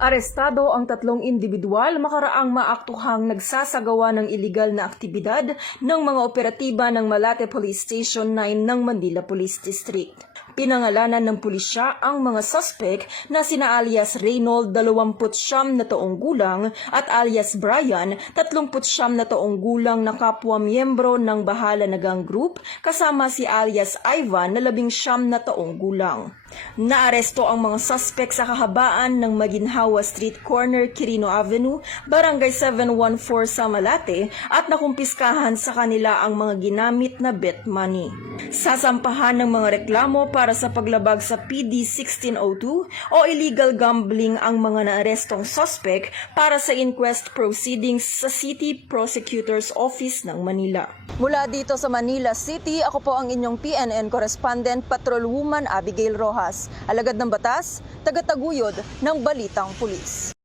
Arestado ang tatlong individual makaraang maaktuhang nagsasagawa ng iligal na aktibidad ng mga operatiba ng Malate Police Station 9 ng Manila Police District. Pinangalanan ng pulisya ang mga suspect na sina alias Reynold, 29 na taong gulang at alias Brian, 39 na taong gulang na kapwa miyembro ng Bahala na Gang Group kasama si alias Ivan na 19 na taong gulang. Naaresto ang mga suspect sa kahabaan ng Maginhawa Street Corner, Quirino Avenue, Barangay 714 sa Malate at nakumpiskahan sa kanila ang mga ginamit na bet money. Sasampahan ng mga reklamo para sa paglabag sa PD 1602 o illegal gambling ang mga naarestong suspect para sa inquest proceedings sa City Prosecutor's Office ng Manila. Mula dito sa Manila City, ako po ang inyong PNN correspondent Patrolwoman Abigail Rojas, alagad ng batas, tagataguyod ng Balitang Pulis.